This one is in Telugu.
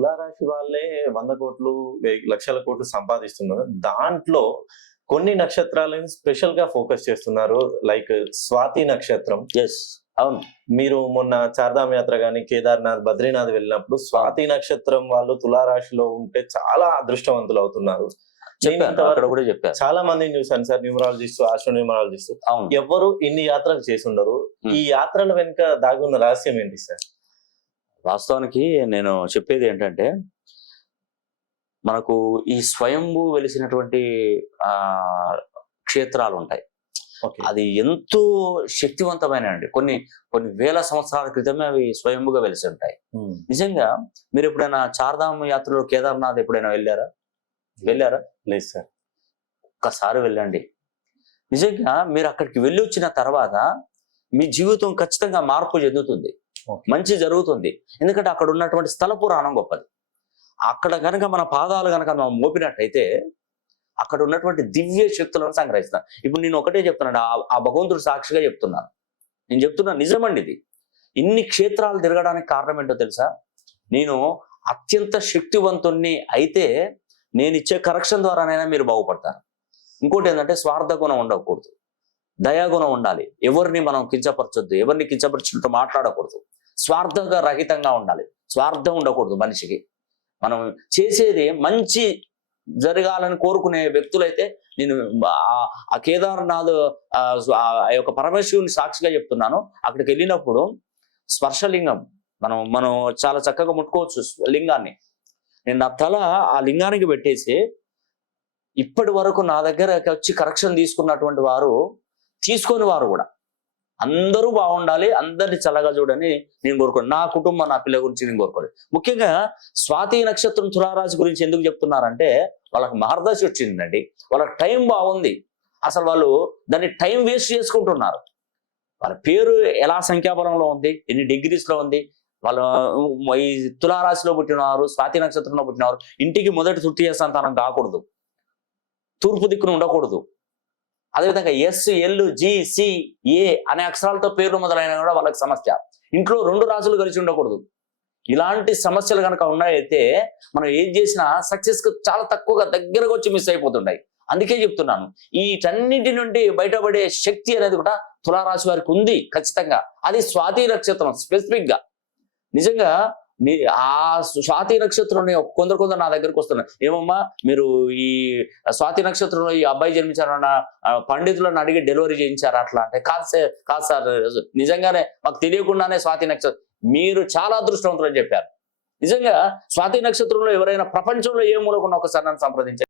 తులారాశి వాళ్ళే 100 కోట్లు, 1,00,00,000 కోట్లు సంపాదిస్తున్నారు. దాంట్లో కొన్ని నక్షత్రాలను స్పెషల్ గా ఫోకస్ చేస్తున్నారు. లైక్ స్వాతి నక్షత్రం. యెస్. అవును. మీరు మొన్న చార్ధామ్ యాత్ర గాని, కేదార్‌నాథ్, బద్రీనాథ్ వెళ్ళినప్పుడు స్వాతి నక్షత్రం వాళ్ళు తులారాశిలో ఉంటే చాలా అదృష్టవంతులు అవుతున్నారు. నేను చెప్పాను. అక్కడ ఇంతవరకు కూడా చెప్పాను. చాలా మందిని చూసాను సార్, న్యూమరాలజిస్ట్, ఆస్ట్రో న్యూమరాలజిస్ట్. అవును. ఎవ్వరు ఇన్ని యాత్రలు చేసుండరు. ఈ యాత్రల వెనుక దాగి ఉన్న రహస్యం ఏంటి సార్? వాస్తవానికి నేను చెప్పేది ఏంటంటే, మనకు ఈ స్వయంభూ వెలిసినటువంటి క్షేత్రాలు ఉంటాయి. ఓకే. అది ఎంతో శక్తివంతమైన అండి. కొన్ని కొన్ని వేల సంవత్సరాల క్రితమే అవి స్వయంభూగా వెలిసి ఉంటాయి. నిజంగా మీరు ఎప్పుడైనా చార్ధామ్ యాత్రలో కేదార్నాథ్ ఎప్పుడైనా వెళ్ళారా? లేదు సార్. ఒక్కసారి వెళ్ళండి. నిజంగా మీరు అక్కడికి వెళ్ళి వచ్చిన తర్వాత మీ జీవితం ఖచ్చితంగా మార్పు చెందుతుంది. మంచి జరుగుతుంది. ఎందుకంటే అక్కడ ఉన్నటువంటి స్థల పురాణం గొప్పది. అక్కడ కనుక మన పాదాలు కనుక మనం మోపినట్టయితే అక్కడ ఉన్నటువంటి దివ్య శక్తులను సంగ్రహిస్తాను. ఇప్పుడు నేను ఒకటే చెప్తున్నాను, ఆ భగవంతుడు సాక్షిగా చెప్తున్నాను. నేను చెప్తున్నా నిజమండి ఇది. ఇన్ని క్షేత్రాలు తిరగడానికి కారణం ఏంటో తెలుసా? నేను అత్యంత శక్తివంతుణ్ణి అయితే నేను ఇచ్చే కరెక్షన్ ద్వారానైనా మీరు బాగుపడతారు. ఇంకోటి ఏంటంటే స్వార్థ గుణం ఉండకూడదు, దయాగుణం ఉండాలి. ఎవరిని మనం కించపరచొద్దు, ఎవరిని కించపరిచినట్టు మాట్లాడకూడదు. స్వార్థంగా రహితంగా ఉండాలి. స్వార్థం ఉండకూడదు మనిషికి. మనం చేసేది మంచి జరగాలని కోరుకునే వ్యక్తులైతే, నేను ఆ కేదార్నాథ్ ఆ యొక్క పరమేశ్వరుని సాక్షిగా చెప్తున్నాను. అక్కడికి వెళ్ళినప్పుడు స్పర్శలింగం మనం చాలా చక్కగా ముట్టుకోవచ్చు లింగాన్ని. నేను నా తల ఆ లింగానికి పెట్టేసి ఇప్పటి వరకు నా దగ్గర వచ్చి కరెక్షన్ తీసుకున్నటువంటి వారు, తీసుకొని వారు కూడా అందరూ బాగుండాలి, అందరిని చల్లగా చూడని నేను కోరుకోను. నా కుటుంబం, నా పిల్ల గురించి నేను కోరుకోలేదు. ముఖ్యంగా స్వాతి నక్షత్రం తులారాశి గురించి ఎందుకు చెప్తున్నారంటే, వాళ్ళకి మహర్దశ వచ్చిందండి. వాళ్ళకి టైం బాగుంది. అసలు వాళ్ళు దాన్ని టైం వేస్ట్ చేసుకుంటున్నారు. వాళ్ళ పేరు ఎలా సంఖ్యాబలంలో ఉంది, ఎన్ని డిగ్రీస్లో ఉంది, వాళ్ళు ఈ తులారాశిలో పుట్టినవారు, స్వాతి నక్షత్రంలో పుట్టినవారు ఇంటికి మొదటి తృతీయ సంతానం కాకూడదు, తూర్పు దిక్కున ఉండకూడదు. అదేవిధంగా ఎస్, ఎల్, జి, సి, ఏ అనే అక్షరాలతో పేర్లు మొదలైన కూడా వాళ్ళకి సమస్య. ఇంట్లో 2 రాసులు కలిసి ఉండకూడదు. ఇలాంటి సమస్యలు కనుక ఉన్నాయైతే మనం ఏం చేసినా సక్సెస్ కు చాలా తక్కువగా దగ్గరగా వచ్చి మిస్ అయిపోతుంటాయి. అందుకే చెప్తున్నాను, వీటన్నిటి నుండి బయటపడే శక్తి అనేది కూడా తులారాశి వారికి ఉంది ఖచ్చితంగా. అది స్వాతి నక్షత్రం స్పెసిఫిక్ గా. నిజంగా ఆ స్వాతి నక్షత్రంలో కొందరు నా దగ్గరకు వస్తున్నారు, ఏమమ్మా మీరు ఈ స్వాతి నక్షత్రంలో ఈ అబ్బాయి జన్మించారన్న పండితులను అడిగి డెలివరీ చేయించారా అట్లా అంటే, కాదు సార్, నిజంగానే మాకు తెలియకుండానే స్వాతి నక్షత్రం, మీరు చాలా అదృష్టవంతులు అని చెప్పారు. నిజంగా స్వాతి నక్షత్రంలో ఎవరైనా ప్రపంచంలో ఏ మూలకున్న ఒకసారి నన్ను సంప్రదించారు.